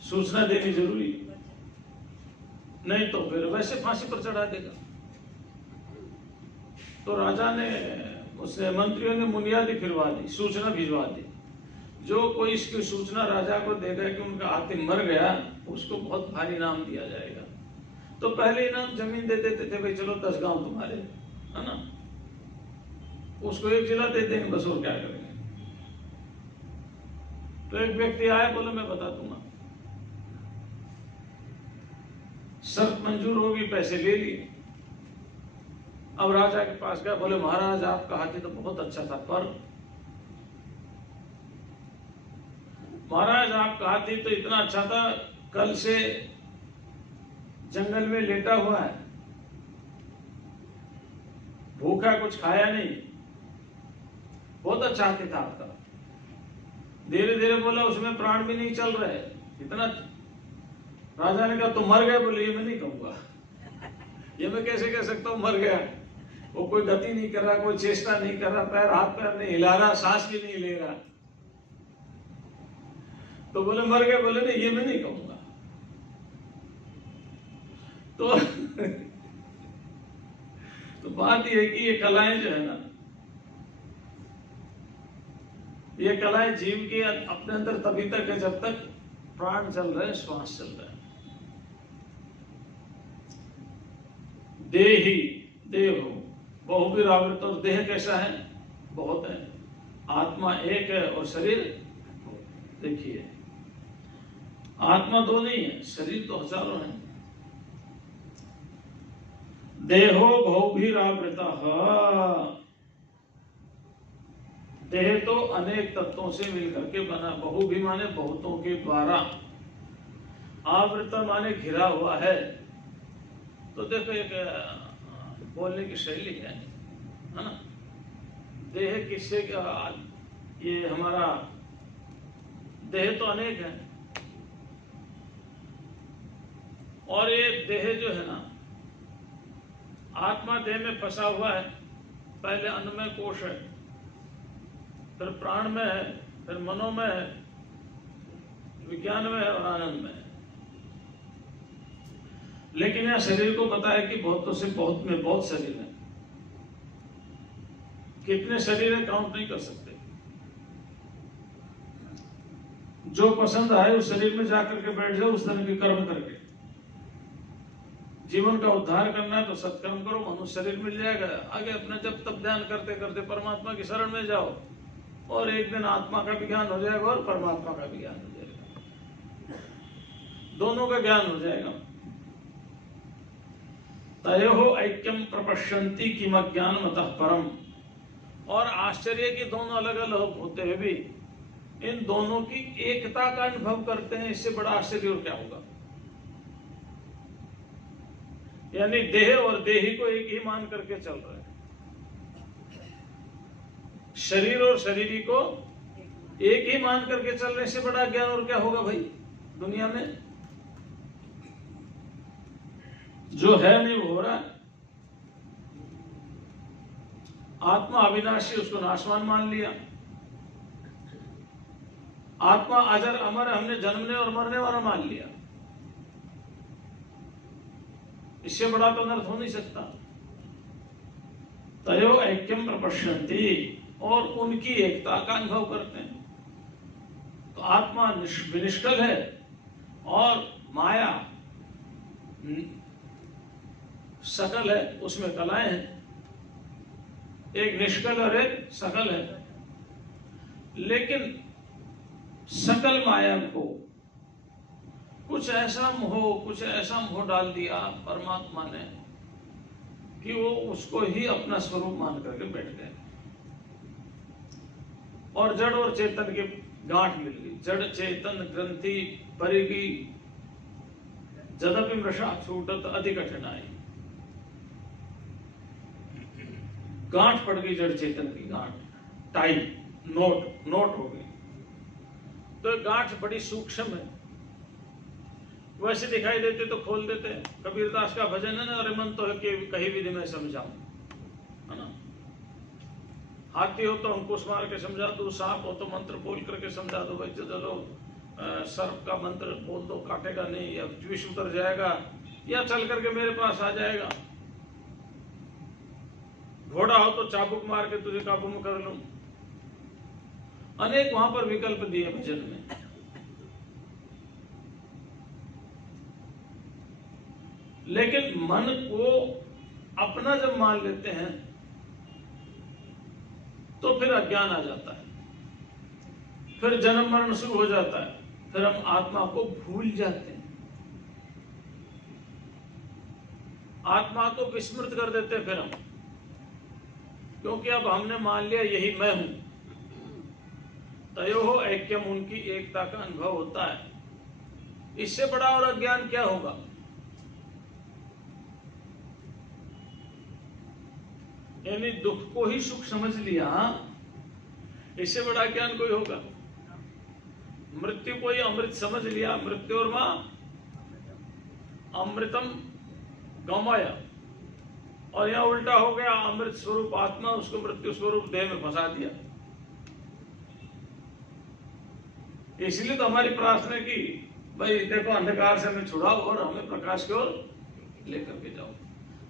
सूचना देनी जरूरी, नहीं तो फिर वैसे फांसी पर चढ़ा देगा। तो राजा ने, उसने मंत्रियों ने मुनियादी फिरवा दी, सूचना भिजवा दी। जो कोई इसकी सूचना राजा को देगा कि उनका हाथी मर गया, उसको बहुत भारी इनाम दिया जाएगा। तो पहले इनाम जमीन दे देते थे, भाई चलो 10 गांव तुम्हारे, है ना, उसको 1 जिला दे देंगे बस, और क्या करेंगे। तो एक व्यक्ति आया, बोला मैं बता दूंगा, शर्त मंजूर होगी, पैसे ले लिए। अब राजा के पास गया, बोले महाराज आपका हाथी तो बहुत अच्छा था, पर महाराज आपका हाथी तो इतना अच्छा था, कल से जंगल में लेटा हुआ है, भूखा, कुछ खाया नहीं, बहुत अच्छा हाथी था आपका। धीरे धीरे बोला उसमें प्राण भी नहीं चल रहे इतना। राजा ने कहा तुम मर गए? बोले ये मैं नहीं कहूंगा, ये मैं कैसे कह सकता हूं मर गया, वो कोई गति नहीं कर रहा, कोई चेष्टा नहीं कर रहा, पैर हाथ पैर नहीं हिला रहा, सांस भी नहीं ले रहा। तो बोले मर गए? बोले नहीं ये मैं नहीं कहूंगा। तो बात यह है कि ये कलाएं जो है ना, ये कलाएं जीव की अपने अंदर तभी तक है जब तक प्राण चल रहे, श्वास चल रहा है। देही देहो बहुविरावृत, और देह कैसा है? बहुत है। आत्मा एक है और शरीर, देखिए आत्मा 2 नहीं है, शरीर तो हजारों है। देहो बहुभिरावृता, देह तो अनेक तत्वों से मिलकर के बना, बहु भी माने बहुतों के द्वारा, आवृत माने घिरा हुआ है। तो देखो एक बोलने की शैली है ना, देह किससे, ये हमारा देह तो अनेक है, और ये देह जो है ना, आत्मा देह में फंसा हुआ है, पहले अन्नमय कोश है, फिर प्राण में है, फिर मनो में है, विज्ञान में है और आनंद में है। लेकिन यह शरीर को पता है कि बहुतों से बहुत में बहुत शरीर है, कितने शरीर है काउंट नहीं कर सकते। जो पसंद आए उस शरीर में जाकर के बैठ जाओ, उस तरह के कर्म करके। जीवन का उद्धार करना है तो सत्कर्म करो, मनुष्य शरीर मिल जाएगा। आगे अपना जब तब ध्यान करते करते परमात्मा की शरण में जाओ, और एक दिन आत्मा का भी ज्ञान हो जाएगा और परमात्मा का भी ज्ञान हो जाएगा, दोनों का ज्ञान हो जाएगा। तयोः ऐक्यम प्रपश्यन्ति किमज्ञानमतः परम। और आश्चर्य की दोनों अलग अलग होते हुए भी इन दोनों की एकता का अनुभव करते हैं, इससे बड़ा आश्चर्य और क्या होगा। यानी देह और देही को एक ही मान करके चल रहे हैं, शरीर और शरीरी को एक ही मान करके चलने से बड़ा ज्ञान और क्या होगा भाई दुनिया में। जो है नहीं वो हो रहा है। आत्मा अविनाशी, उसको नाशवान मान लिया। आत्मा अजर अमर, हमने जन्मने और मरने वाला मान लिया। इससे बड़ा तो अनर्थ हो नहीं सकता। तयो ऐक्यम प्रपश्यन्ति, और उनकी एकता का अनुभव करते हैं। तो आत्मा विनिष्कल है और माया सकल है, उसमें कलाएं हैं। एक निष्कल और एक सकल है। लेकिन सकल माया को कुछ ऐसा मोह डाल दिया परमात्मा ने कि वो उसको ही अपना स्वरूप मान करके बैठ गए, और जड़ और चेतन के गांठ मिल गई। जड़ चेतन ग्रंथि परिगी, जदपि मृषा छूटत अति कठिनाई। गांठ पड़ गई, जड़ चेतन की गांठ, टाई नोट हो गई। तो गांठ बड़ी सूक्ष्म है, वैसे दिखाई देते तो खोल देते। कबीरदास का भजन है ना, अरे मन तो है कि कहीं विधि में समझाऊं, है ना। हाथी हो तो अंकुश मार के समझा दो, सांप हो तो मंत्र बोल करके समझा दो, भाई चलो सर्प का मंत्र बोल दो, काटेगा नहीं, या विष उतर जाएगा, या चल करके मेरे पास आ जाएगा। घोड़ा हो तो चाबुक मार के तुझे काबू में कर लूं। अनेक वहां पर विकल्प दिए भजन में। लेकिन मन को अपना जब मान लेते हैं तो फिर अज्ञान आ जाता है, फिर जन्म मरण शुरू हो जाता है, फिर हम आत्मा को भूल जाते हैं, आत्मा को विस्मृत कर देते हैं फिर हम, क्योंकि अब हमने मान लिया यही मैं हूं। तयोः ऐक्यम, उनकी एकता का अनुभव होता है। इससे बड़ा और अज्ञान क्या होगा? यानी दुख को ही सुख समझ लिया, इससे बड़ा ज्ञान कोई होगा? मृत्यु को ही अमृत समझ लिया, मृत्यु और मां अमृतम गमाया, और यहां उल्टा हो गया, अमृत स्वरूप आत्मा उसको मृत्यु स्वरूप देह में फंसा दिया। इसलिए तो हमारी प्रार्थना की, भाई देखो अंधकार से हमें छुड़ाओ और हमें प्रकाश की ओर लेकर के जाओ।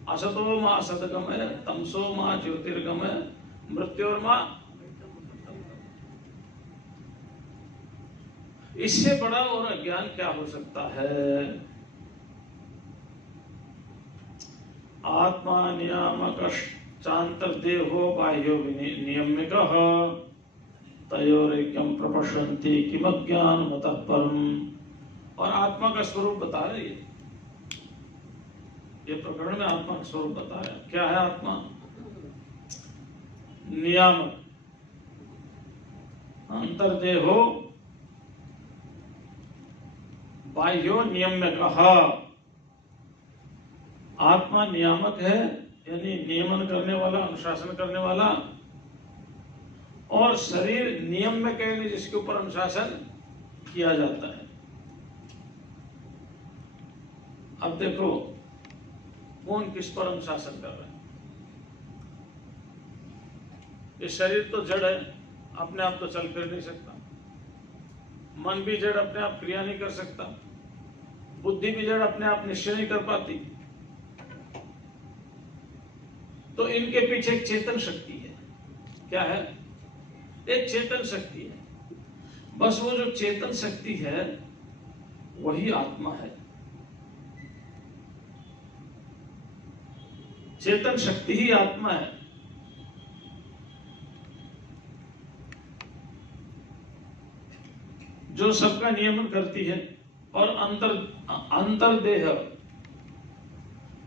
असतो मां सतगमय, तमसो मां ज्योतिर्गमय, मृत्योर मां। इससे बड़ा और अज्ञान क्या हो सकता है? आत्मा नियामक चांतर्देहो बाह्यो नियम्यकः तयोरेक्यम प्रपश्यन्ति किमज्ञानमतः परम्। और आत्मा का स्वरूप बता रहे हैं, ये प्रकरण में आत्मा का स्वरूप बता रहे हैं। क्या है आत्मा? नियामक, अंतर्देहो बाह्यो नियम्यकः। आत्मा नियामक है, यानी नियमन करने वाला, अनुशासन करने वाला, और शरीर नियम में कहने जिसके ऊपर अनुशासन किया जाता है। अब देखो कौन किस पर अनुशासन कर रहा है। ये शरीर तो जड़ है, अपने आप तो चल फिर नहीं सकता। मन भी जड़, अपने आप क्रिया नहीं कर सकता। बुद्धि भी जड़, अपने आप निश्चय नहीं कर पाती। तो इनके पीछे एक चेतन शक्ति है। क्या है? एक चेतन शक्ति है। बस वो जो चेतन शक्ति है वही आत्मा है। चेतन शक्ति ही आत्मा है। जो सबका नियमन करती है। और अंतर्देह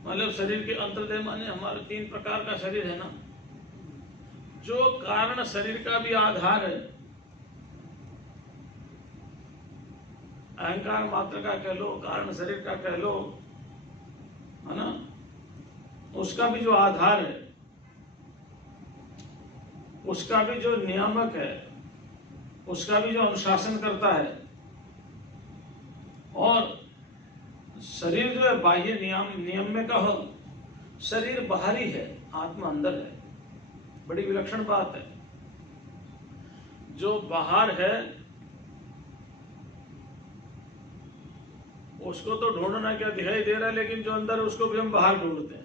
मतलब शरीर के अंतर्देह माने हमारे 3 प्रकार का शरीर है ना, जो कारण शरीर का भी आधार है। अहंकार मात्र का कह लो, कारण शरीर का कह लो, है ना, उसका भी जो आधार है, उसका भी जो नियामक है, उसका भी जो अनुशासन करता है। और शरीर जो है बाह्य नियम में कहो, शरीर बाहरी है, आत्मा अंदर है। बड़ी विलक्षण बात है। जो बाहर है उसको तो ढूंढना क्या दिखाई दे रहा है, लेकिन जो अंदर है उसको भी हम बाहर ढूंढते हैं।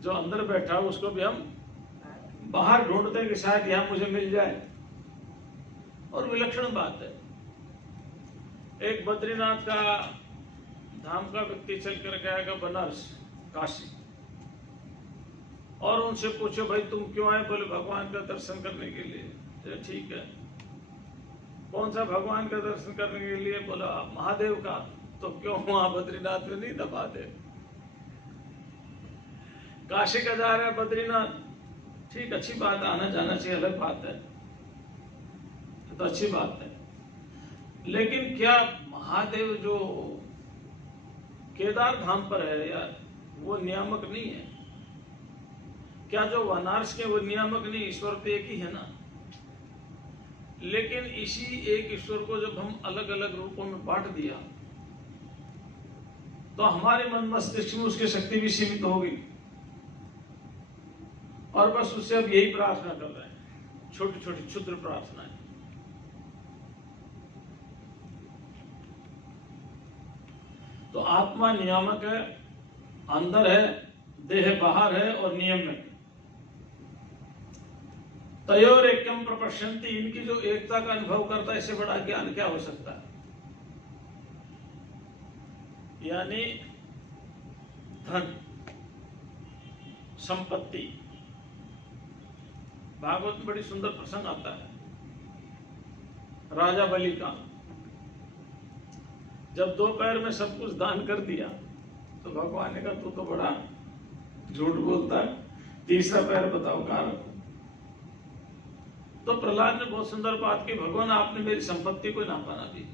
जो अंदर बैठा है उसको भी हम बाहर ढूंढते हैं कि शायद यहां मुझे मिल जाए। और विलक्षण बात है। एक बद्रीनाथ का धाम का व्यक्ति चल कर गया बनारस, काशी, और उनसे पूछो भाई तुम क्यों आए? बोले भगवान का दर्शन करने के लिए। ठीक है, कौन सा भगवान का दर्शन करने के लिए? बोला महादेव का। तो क्यों वहां बद्रीनाथ में नहीं दबा दे? काशी का जा रहा है बद्रीनाथ, ठीक, अच्छी बात, आना जाना चाहिए, अलग बात है, तो अच्छी बात है। लेकिन क्या महादेव जो केदार धाम पर है यार, वो नियामक नहीं है? क्या जो बनारस के वो नियामक नहीं? ईश्वर तो एक ही है ना। लेकिन इसी एक ईश्वर को जब हम अलग अलग रूपों में बांट दिया तो हमारे मन मस्तिष्क में उसकी शक्ति भी सीमित होगी। और बस उससे अब यही प्रार्थना कर रहे हैं, छोटी छोटी क्षुद्र प्रार्थनाएं। तो आत्मा नियामक है, अंदर है, देह बाहर है, और नियम में। तयोर एकम प्रपश्यन्ति, इनकी जो एकता का अनुभव करता है, इससे बड़ा ज्ञान क्या हो सकता है? यानी धन, संपत्ति। भागवत में बड़ी सुंदर प्रसंग आता है राजा बलि का। जब दोपहर में सब कुछ दान कर दिया तो भगवान ने कहा तू तो बड़ा झूठ बोलता है, तीसरा पैर बताओ कहां रखो। तो प्रहलाद ने बहुत सुंदर बात की, भगवान आपने मेरी संपत्ति को नापा ना दी।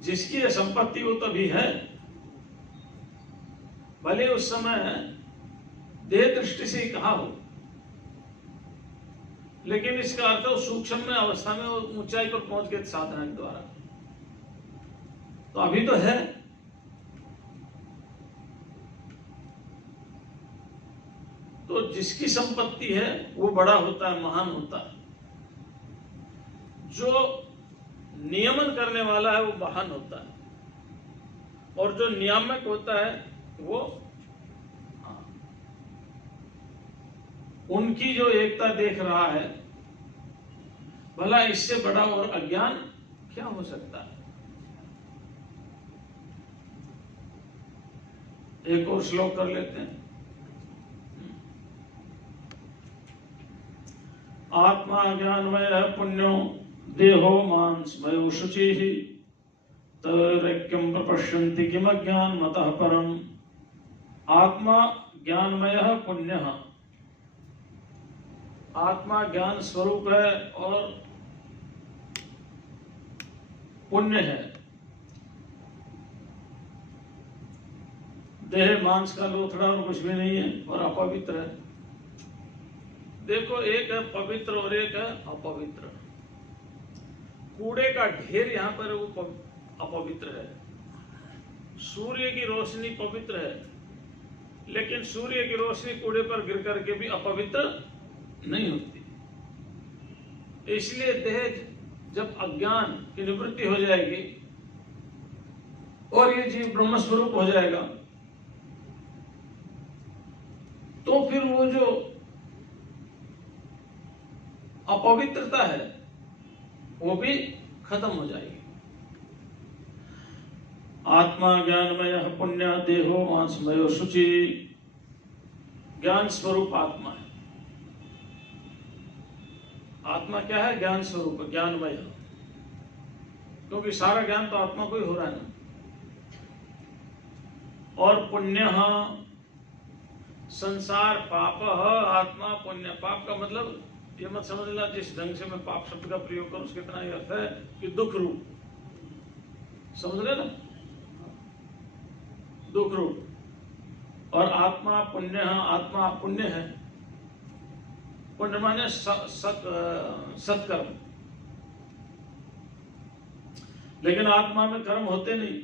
जिसकी ये संपत्ति वो तभी है, भले उस समय देह दृष्टि से ही कहा हो, लेकिन इसका अर्थ है सूक्ष्म में अवस्था में वो ऊंचाई पर पहुंच गए साधना के द्वारा। तो अभी तो है। तो जिसकी संपत्ति है वो बड़ा होता है, महान होता है। जो नियमन करने वाला है वो महान होता है, और जो नियामक होता है वो, उनकी जो एकता देख रहा है, भला इससे बड़ा और अज्ञान क्या हो सकता है। एक और श्लोक कर लेते हैं। आत्मा ज्ञानमय पुण्यो देहो मांसमयो शुचिः तैक्यम प्रपश्यन्ति किम अज्ञान मतः परम। आत्मा ज्ञानमय पुण्य, आत्मा ज्ञान स्वरूप है और पुण्य है। देह मांस का लोथड़ा और कुछ भी नहीं है और अपवित्र है। देखो, एक है पवित्र और एक है अपवित्र। कूड़े का ढेर यहां पर वो अपवित्र है। सूर्य की रोशनी पवित्र है, लेकिन सूर्य की रोशनी कूड़े पर गिर करके भी अपवित्र नहीं होती। इसलिए देह जब अज्ञान की निवृत्ति हो जाएगी और ये जीव ब्रह्म स्वरूप हो जाएगा, तो फिर वो जो अपवित्रता है वो भी खत्म हो जाएगी। आत्मा ज्ञानमय पुण्य देहो मांसमयो शुचि। ज्ञान स्वरूप आत्मा है। आत्मा क्या है? ज्ञान स्वरूप, ज्ञानमय। क्योंकि सारा ज्ञान तो आत्मा को ही हो रहा है ना। और पुण्य संसार पाप आत्मा पुण्य। पाप का मतलब ये मत समझना जिस ढंग से मैं पाप शब्द का प्रयोग करूं उसके इतना ही अर्थ है कि दुख रूप, समझ रहे ना, दुख रूप। और आत्मा पुण्य, आत्मा पुण्य है। पुण्य माने सत्कर्म। लेकिन आत्मा में कर्म होते नहीं,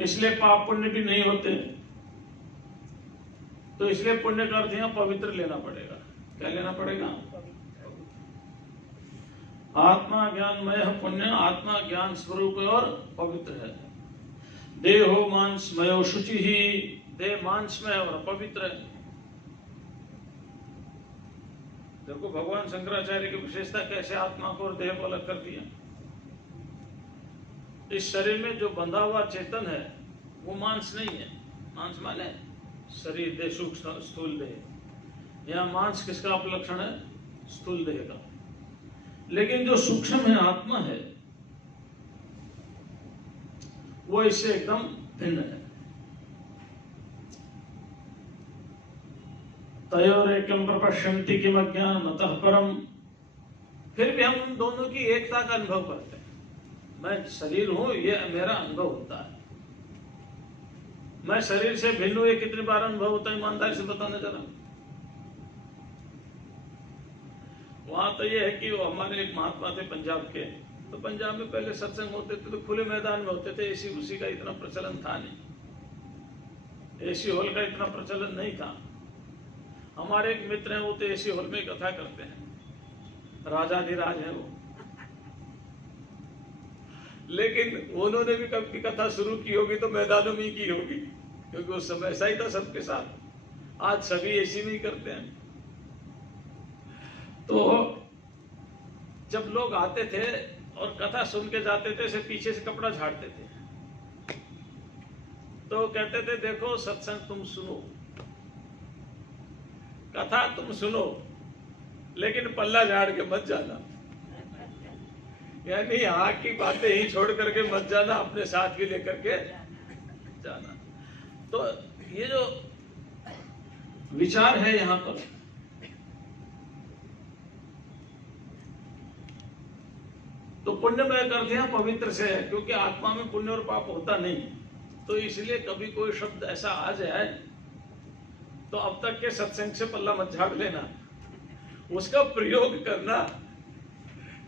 इसलिए पाप पुण्य भी नहीं होते। तो इसलिए पुण्य का अर्थ यहां पवित्र लेना पड़ेगा। क्या लेना पड़ेगा? आत्मा ज्ञानमय पुण्य, आत्मा ज्ञान स्वरूप और पवित्र है। देहो मांसमयो शुचि ही, देह मांसमय और पवित्र है। देखो भगवान शंकराचार्य की विशेषता कैसे आत्मा को और देह को अलग कर दिया। इस शरीर में जो बंधा हुआ चेतन है वो मांस नहीं है। मांस माने शरीर, देह, सूक्ष्म स्थूल देह। यहां मांस किसका अपलक्षण है? स्थूल देह का। लेकिन जो सूक्ष्म है, आत्मा है, वो इससे एकदम भिन्न है। तयोरेकं प्रपश्यन्ति किम अज्ञान मतः परम। फिर भी हम उन दोनों की एकता का अनुभव करते हैं। मैं शरीर हूं, ये मेरा अनुभव होता है। मैं शरीर से भिन्न हूं, ये कितनी बार अनुभव होता है? ईमानदारी से बताना जरा। वहां तो ये है कि वो हमारे एक महात्मा थे पंजाब के। तो पंजाब में पहले सत्संग होते थे तो खुले मैदान में होते थे। एसी उसी का इतना प्रचलन था नहीं, एसी हॉल का इतना प्रचलन नहीं था। हमारे एक मित्र हैं, वो तो एसी हॉल में कथा करते हैं, राजाधिराज है वो। लेकिन उन्होंने भी कभी कथा शुरू की होगी तो मैदानों में ही की होगी, क्योंकि उस समय ऐसा ही था सबके साथ। आज सभी एसी में ही करते हैं। तो जब लोग आते थे और कथा सुन के जाते थे, से पीछे से कपड़ा झाड़ते थे तो कहते थे देखो सत्संग तुम सुनो, कथा तुम सुनो, लेकिन पल्ला झाड़ के मत जाना, यानी यहाँ की बातें ही छोड़ करके मत जाना, अपने साथ भी लेकर के जाना। तो ये जो विचार है यहाँ पर, तो पुण्यमय करते हैं पवित्र से है, क्योंकि आत्मा में पुण्य और पाप होता नहीं। तो इसलिए कभी कोई शब्द ऐसा आ जाए तो अब तक के सत्संग से पल्ला मत झाड़ लेना, उसका प्रयोग करना,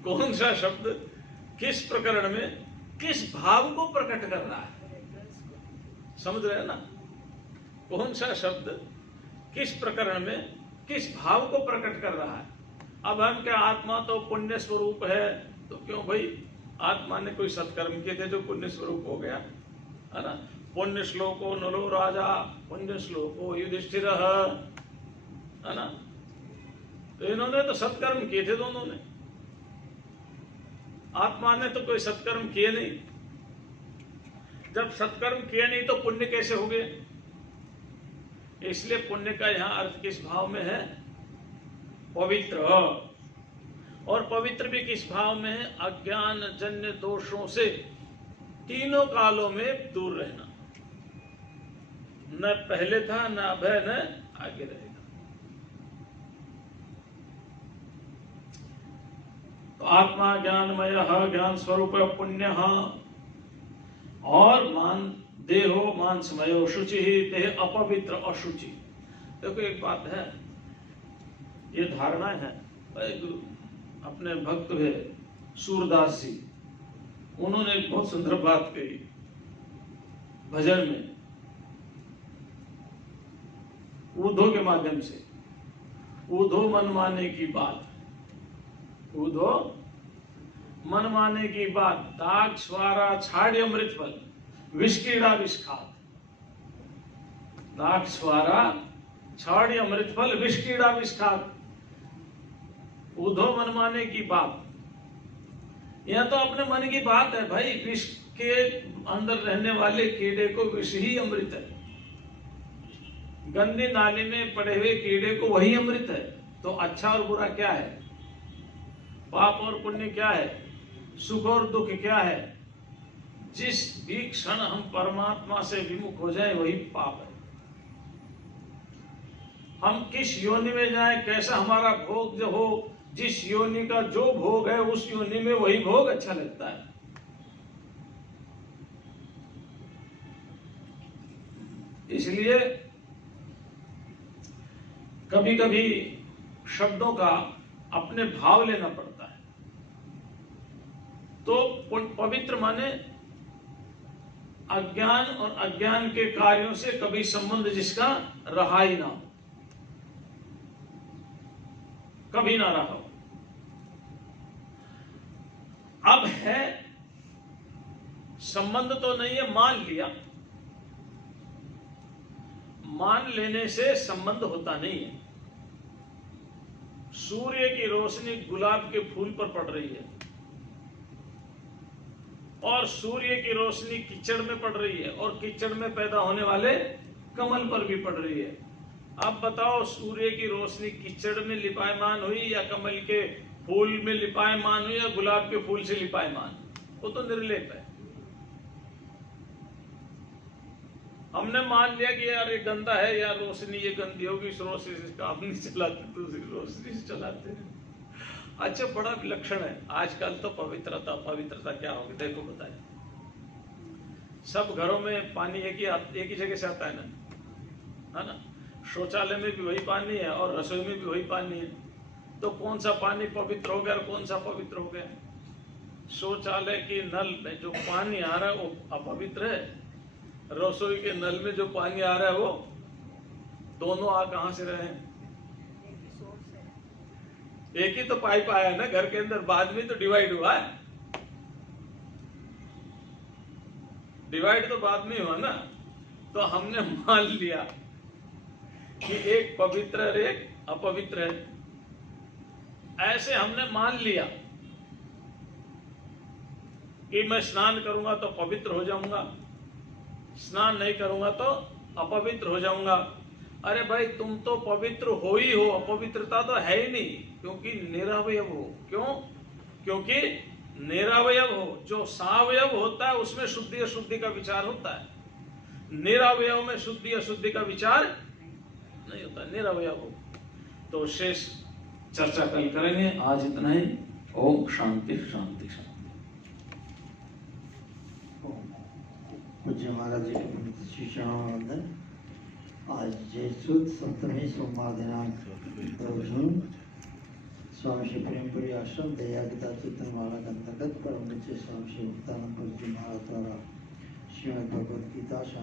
कौन सा शब्द किस प्रकरण में किस भाव को प्रकट कर रहा है, समझ रहे हैं ना? कौन सा शब्द किस प्रकरण में किस भाव को प्रकट कर रहा है। अब हम क्या आत्मा तो पुण्य स्वरूप है, तो क्यों भाई आत्मा ने कोई सत्कर्म किए थे जो पुण्य स्वरूप हो गया, है ना? पुण्य श्लोको नलो राजा पुण्य श्लोको युधिष्ठिर, है ना? तो इन्होंने तो सत्कर्म किए थे दोनों ने, आत्मा ने तो कोई सत्कर्म किए नहीं। जब सत्कर्म किए नहीं तो पुण्य कैसे हो गए? इसलिए पुण्य का यहां अर्थ किस भाव में है? पवित्र। और पवित्र भी किस भाव में है? अज्ञान जन्य दोषों से तीनों कालों में दूर रहना, न पहले था, न अब है, न आगे रहेगा। तो आत्मा ज्ञानमय, ज्ञान स्वरूप पुण्य, और मान देहो मांसमयो शुचि, देह अपवित्र अशुचि। देखो एक बात है, ये धारणा है, अपने भक्त हुए सूरदास जी, उन्होंने एक बहुत सुंदर बात कही भजन में, ऊधो के माध्यम से। ऊधो मनमाने की बात, ऊधो मनमाने की बात, दाग स्वारा छाड़ अमृत फल, विषकीड़ा विषखात। दाग स्वारा छाड़ अमृत फल, विषकीड़ा विषखात। ऊधो मनमाने की बात, यह तो अपने मन की बात है भाई। विष के अंदर रहने वाले कीड़े को विष ही अमृत है, गंदी नाली में पड़े हुए कीड़े को वही अमृत है। तो अच्छा और बुरा क्या है? पाप और पुण्य क्या है? सुख और दुख क्या है? जिस भी क्षण हम परमात्मा से विमुख हो जाए वही पाप है। हम किस योनि में जाए, कैसा हमारा भोग जो हो, जिस योनि का जो भोग है उस योनि में वही भोग अच्छा लगता है। इसलिए कभी कभी शब्दों का अपने भाव लेना पड़ता है। तो पवित्र माने अज्ञान और अज्ञान के कार्यों से कभी संबंध जिसका रहा ही ना हो, कभी ना रहा हो। अब है संबंध तो नहीं है, मान लिया। मान लेने से संबंध होता नहीं है। सूर्य की रोशनी गुलाब के फूल पर पड़ रही है और सूर्य की रोशनी कीचड़ में पड़ रही है और कीचड़ में पैदा होने वाले कमल पर भी पड़ रही है। अब बताओ, सूर्य की रोशनी कीचड़ में लिपायमान हुई या कमल के फूल में लिपायमान हुई या गुलाब के फूल से लिपायमान? वो तो निर्लेप है। हमने मान लिया कि यार ये गंदा है, यार रोशनी ये गंदी होगी, इस रोशनी से काम नहीं चलाते, दूसरी रोशनी से चलाते हैं। अच्छा, बड़ा विलक्षण है। आजकल तो पवित्रता क्या होगी देखो, बताइए। सब घरों में पानी एक ही जगह से आता है ना? शौचालय में भी वही पानी है और रसोई में भी वही पानी है। तो कौन सा पानी पवित्र हो गया और कौन सा पवित्र हो गया? शौचालय के नल में जो पानी आ रहा है वो अपवित्र है, रसोई के नल में जो पानी आ रहा है वो, दोनों आ कहां से रहे हैं? एक ही तो पाइप आया है ना घर के अंदर, बाद में तो डिवाइड हुआ है। डिवाइड तो बाद में हुआ ना। तो हमने मान लिया कि एक पवित्र है एक अपवित्र है। ऐसे हमने मान लिया कि मैं स्नान करूंगा तो पवित्र हो जाऊंगा, स्नान नहीं करूंगा तो अपवित्र हो जाऊंगा। अरे भाई तुम तो पवित्र हो ही हो, अपवित्रता तो है ही नहीं, क्योंकि निरवयव हो। क्यों? क्योंकि निरवयव हो। जो सावयव होता है उसमें शुद्धि अशुद्धि का विचार होता है, निरवयव में शुद्धि अशुद्धि का विचार नहीं होता, निरवयव हो। तो शेष चर्चा कल करेंगे, आज इतना ही। ओम शांति शांति शांति। पूज्य महाराज जी के शिष्यानंदन आज जयसुद सप्तमी सोमवार दिनांक 2 जून स्वामी श्री प्रेमपुरी आश्रम दया गीता चित्रमाला के अंतर्गत परम पूज्य स्वामी श्री मुक्तानंद जी महाराज द्वारा श्रीमद् भगवद गीता